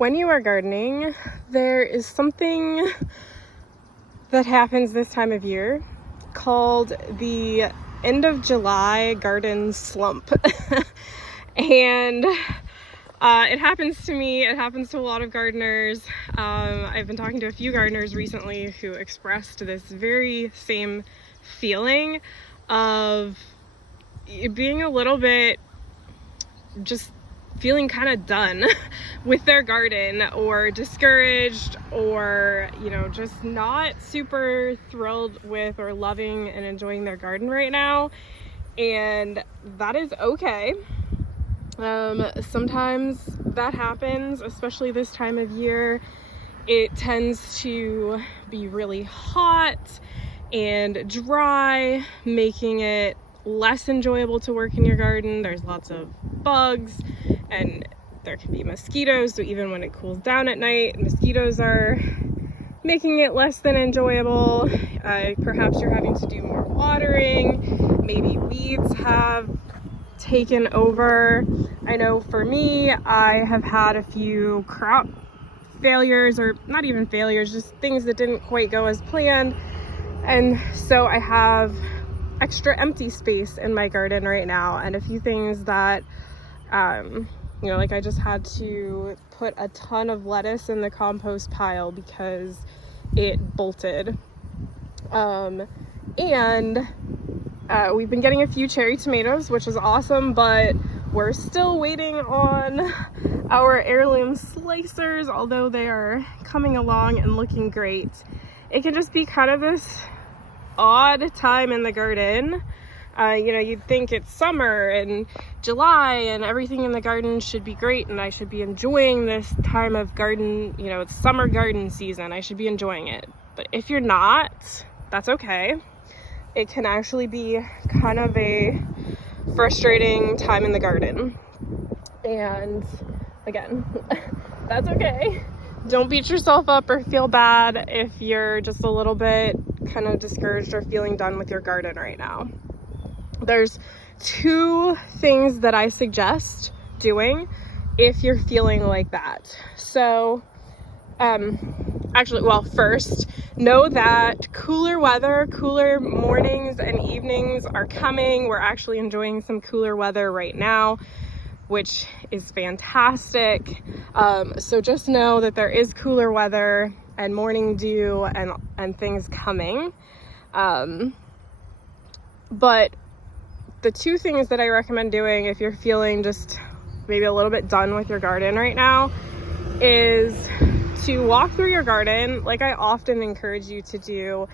when you are gardening, there is something that happens this time of year called the end of July garden slump. And it happens to me, it happens to a lot of gardeners. I've been talking to a few gardeners recently who expressed this very same feeling of being a little bit just feeling kind of done with their garden, or discouraged, or just not super thrilled with or loving and enjoying their garden right now. And that is okay. Sometimes that happens, especially this time of year. It tends to be really hot and dry, making it less enjoyable to work in your garden. There's lots of bugs, and there can be mosquitoes, so even when it cools down at night, mosquitoes are making it less than enjoyable. Perhaps you're having to do more watering, maybe weeds have taken over. I know for me, I have had a few crop failures, or not even failures, just things that didn't quite go as planned, and so I have extra empty space in my garden right now, and a few things that like I just had to put a ton of lettuce in the compost pile because it bolted. And we've been getting a few cherry tomatoes, which is awesome, but we're still waiting on our heirloom slicers, although they are coming along and looking great. It can just be kind of this odd time in the garden. You'd think it's summer and July and everything in the garden should be great, and I should be enjoying this time of garden. It's summer garden season. I should be enjoying it. But if you're not, that's okay. It can actually be kind of a frustrating time in the garden. And again, that's okay. Don't beat yourself up or feel bad if you're just a little bit kind of discouraged or feeling done with your garden right now. There's two things that I suggest doing if you're feeling like that. So, first, know that cooler weather, cooler mornings and evenings are coming. We're actually enjoying some cooler weather right now, which is fantastic. So just know that there is cooler weather and morning dew and things coming. But the two things that I recommend doing if you're feeling just maybe a little bit done with your garden right now is to walk through your garden, like I often encourage you to do,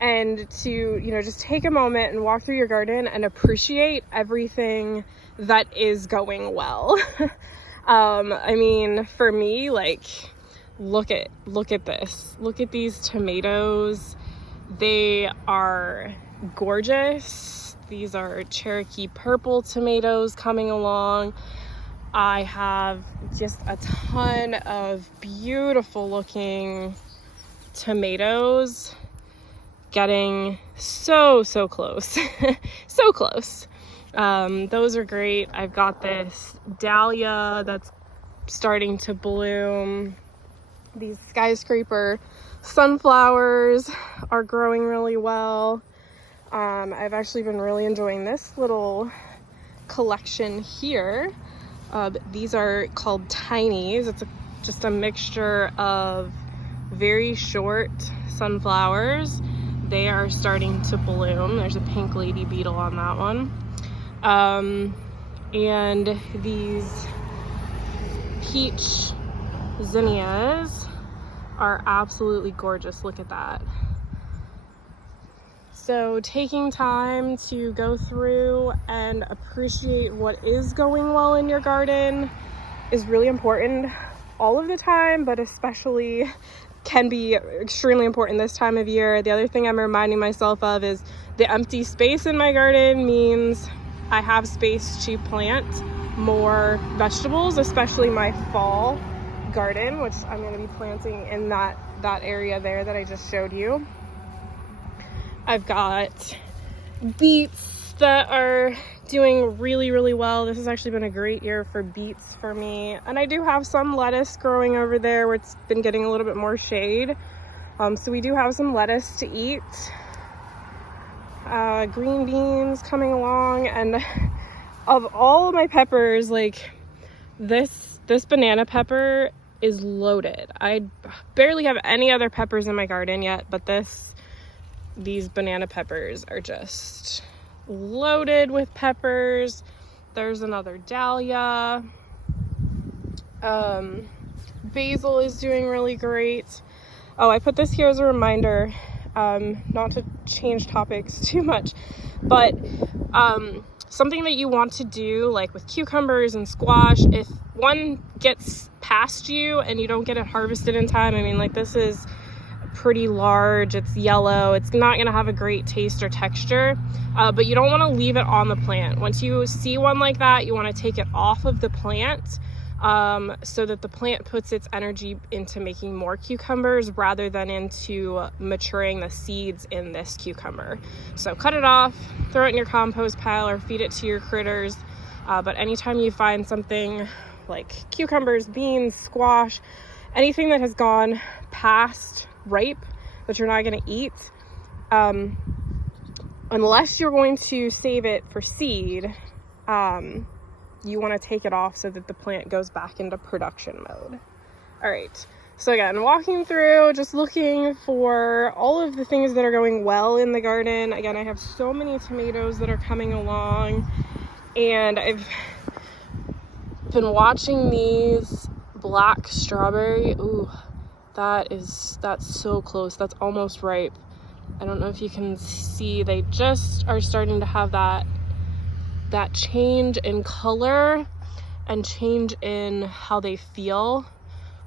and to, just take a moment and walk through your garden and appreciate everything that is going well. For me, look at this. Look at these tomatoes. They are gorgeous. These are Cherokee purple tomatoes coming along. I have just a ton of beautiful looking tomatoes getting so close. So close. Those are great. I've got this dahlia that's starting to bloom. These skyscraper sunflowers are growing really well. I've actually been really enjoying this little collection here. These are called tinies. It's just a mixture of very short sunflowers. They are starting to bloom. There's a pink lady beetle on that one. And these peach zinnias are absolutely gorgeous. Look at that. So taking time to go through and appreciate what is going well in your garden is really important all of the time, but especially can be extremely important this time of year. The other thing I'm reminding myself of is the empty space in my garden means I have space to plant more vegetables, especially my fall garden, which I'm going to be planting in that area there that I just showed you. I've got beets that are doing really well. This has actually been a great year for beets for me. And I do have some lettuce growing over there where it's been getting a little bit more shade. So we do have some lettuce to eat. Green beans coming along, and of all of my peppers, like this banana pepper is loaded. I barely have any other peppers in my garden yet, but these banana peppers are just loaded with peppers. There's another dahlia. Basil is doing really great. Oh, I put this here as a reminder, not to change topics too much, but something that you want to do, like with cucumbers and squash, if one gets past you and you don't get it harvested in time, I mean, like this is pretty large, it's yellow, it's not going to have a great taste or texture, but you don't want to leave it on the plant. Once you see one like that, you want to take it off of the plant, so that the plant puts its energy into making more cucumbers rather than into maturing the seeds in this cucumber. So cut it off, throw it in your compost pile, or feed it to your critters. But anytime you find something like cucumbers, beans, squash, anything that has gone past ripe that you're not going to eat, unless you're going to save it for seed, you want to take it off so that the plant goes back into production mode. All right, so again, walking through, just looking for all of the things that are going well in the garden. Again, I have so many tomatoes that are coming along, and I've been watching these black strawberry. Ooh, that's so close. That's almost ripe. I don't know if you can see, they just are starting to have that change in color and change in how they feel.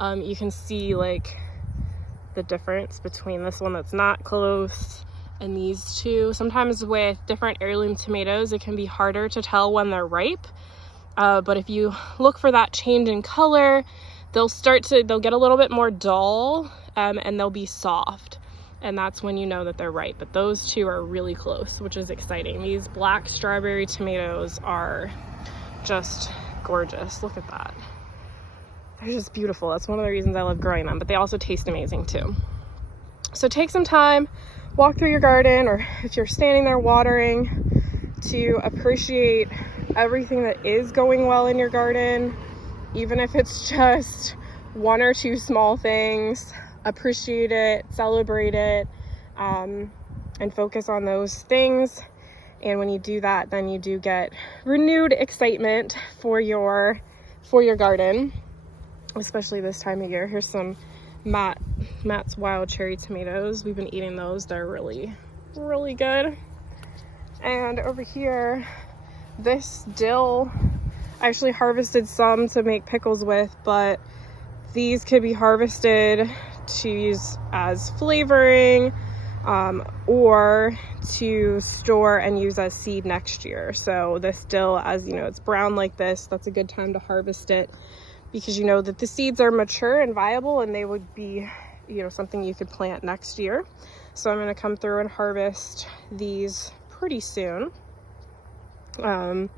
You can see like the difference between this one that's not close and these two. Sometimes with different heirloom tomatoes, it can be harder to tell when they're ripe. But if you look for that change in color, they'll get a little bit more dull, and they'll be soft. And that's when you know that they're ripe. But those two are really close, which is exciting. These black strawberry tomatoes are just gorgeous. Look at that. They're just beautiful. That's one of the reasons I love growing them, but they also taste amazing too. So take some time, walk through your garden, or if you're standing there watering, to appreciate everything that is going well in your garden, even if it's just one or two small things. Appreciate it, celebrate it, and focus on those things. And when you do that, then you do get renewed excitement for your garden, especially this time of year. Here's some Matt's wild cherry tomatoes. We've been eating those. They're really good. And over here, this dill, I actually harvested some to make pickles with, but these could be harvested to use as flavoring, or to store and use as seed next year. So this dill, as you know, it's brown like this, that's a good time to harvest it, because you know that the seeds are mature and viable, and they would be, you know, something you could plant next year. So I'm going to come through and harvest these pretty soon. And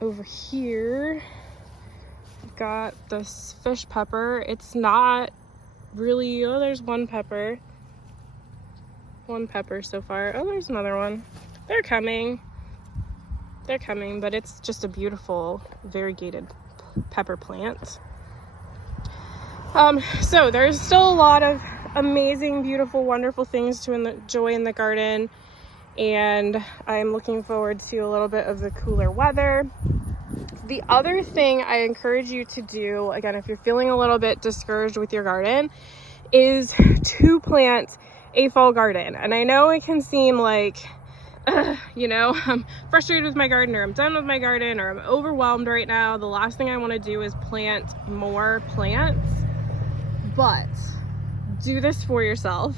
over here, I've got this fish pepper. It's not really, oh, there's one pepper so far. Oh, there's another one. They're coming, but it's just a beautiful variegated pepper plant. So there's still a lot of amazing, beautiful, wonderful things to enjoy in the garden, and I'm looking forward to a little bit of the cooler weather. The other thing I encourage you to do, again, if you're feeling a little bit discouraged with your garden, is to plant a fall garden. And I know it can seem like, you know, I'm frustrated with my garden, or I'm done with my garden, or I'm overwhelmed right now. The last thing I want to do is plant more plants. But do this for yourself.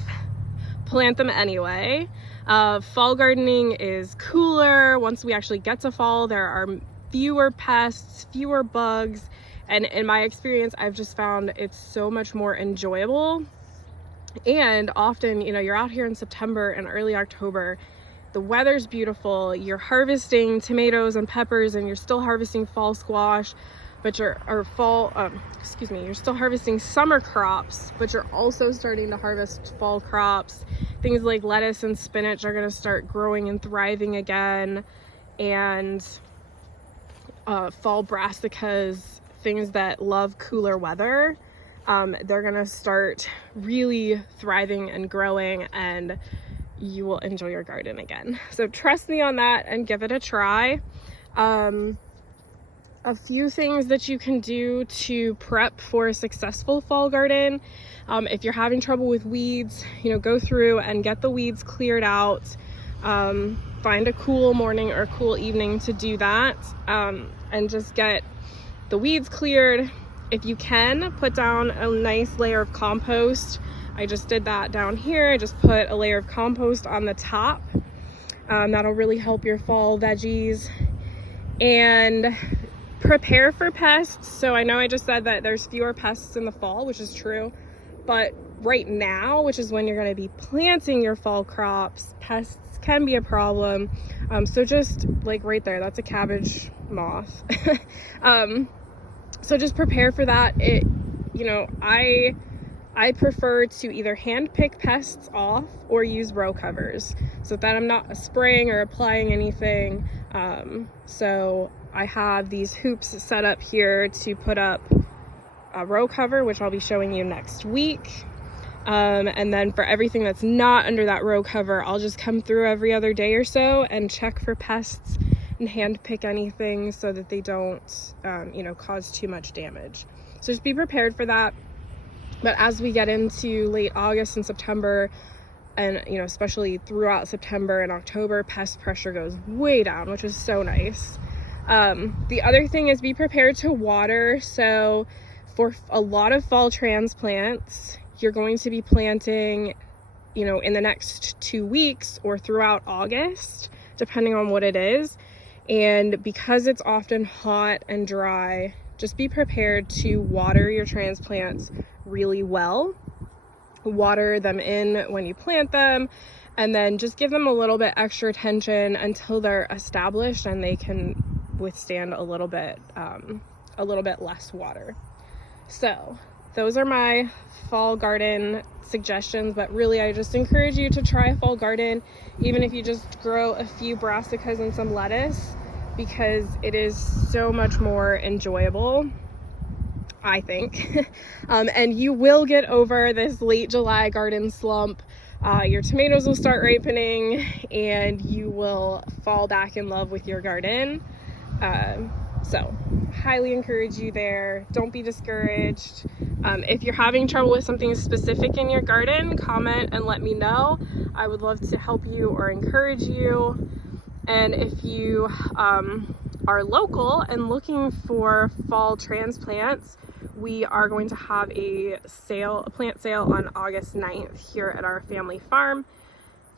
Plant them anyway. Fall gardening is cooler. Once we actually get to fall, there are fewer pests, fewer bugs, and in my experience, I've just found it's so much more enjoyable And often, you know, you're out here in September and early October, the weather's beautiful, you're harvesting tomatoes and peppers, and you're still harvesting fall squash, but you're still harvesting summer crops, but you're also starting to harvest fall crops. Things like lettuce and spinach are going to start growing and thriving again, and fall brassicas, things that love cooler weather, they're going to start really thriving and growing, and you will enjoy your garden again. So trust me on that and give it a try. A few things that you can do to prep for a successful fall garden. If you're having trouble with weeds, you know, go through and get the weeds cleared out. Find a cool morning or cool evening to do that, and just get the weeds cleared. If you can, put down a nice layer of compost. I just did that down here. I just put a layer of compost on the top. That'll really help your fall veggies. And prepare for pests. So I know I just said that there's fewer pests in the fall, which is true, but right now, which is when you're going to be planting your fall crops, pests can be a problem. So just like right there, that's a cabbage moth. So just prepare for that. You know, I prefer to either hand pick pests off or use row covers so that I'm not spraying or applying anything. So I have these hoops set up here to put up a row cover, which I'll be showing you next week. And then for everything that's not under that row cover, I'll just come through every other day or so and check for pests and hand pick anything so that they don't, you know, cause too much damage. So just be prepared for that. But as we get into late August and September, and, you know, especially throughout September and October, pest pressure goes way down, which is so nice. The other thing is be prepared to water. So for a lot of fall transplants, you're going to be planting, you know, in the next 2 weeks or throughout August, depending on what it is. And because it's often hot and dry, just be prepared to water your transplants really well. Water them in when you plant them, and then just give them a little bit extra attention until they're established and they can withstand a little bit less water. So those are my fall garden suggestions, but really I just encourage you to try a fall garden, even if you just grow a few brassicas and some lettuce, because it is so much more enjoyable, I think. And you will get over this late July garden slump. Your tomatoes will start ripening and you will fall back in love with your garden. So highly encourage you there. Don't be discouraged. If you're having trouble with something specific in your garden, comment and let me know. I would love to help you or encourage you. And if you are local and looking for fall transplants, we are going to have a plant sale on August 9th here at our family farm.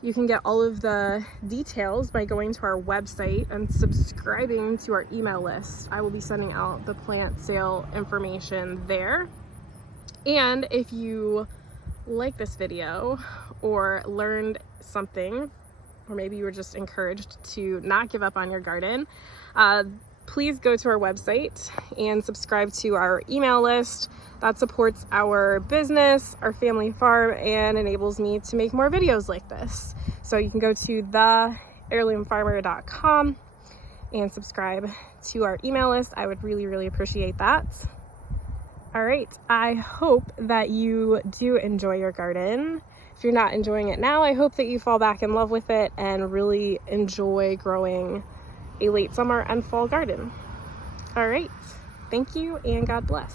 You can get all of the details by going to our website and subscribing to our email list. I will be sending out the plant sale information there. And if you like this video or learned something, or maybe you were just encouraged to not give up on your garden, please go to our website and subscribe to our email list. That supports our business, our family farm, and enables me to make more videos like this. So you can go to theheirloomfarmer.com and subscribe to our email list. I would really, really appreciate that. All right, I hope that you do enjoy your garden. If you're not enjoying it now, I hope that you fall back in love with it and really enjoy growing a late summer and fall garden. All right, thank you and God bless.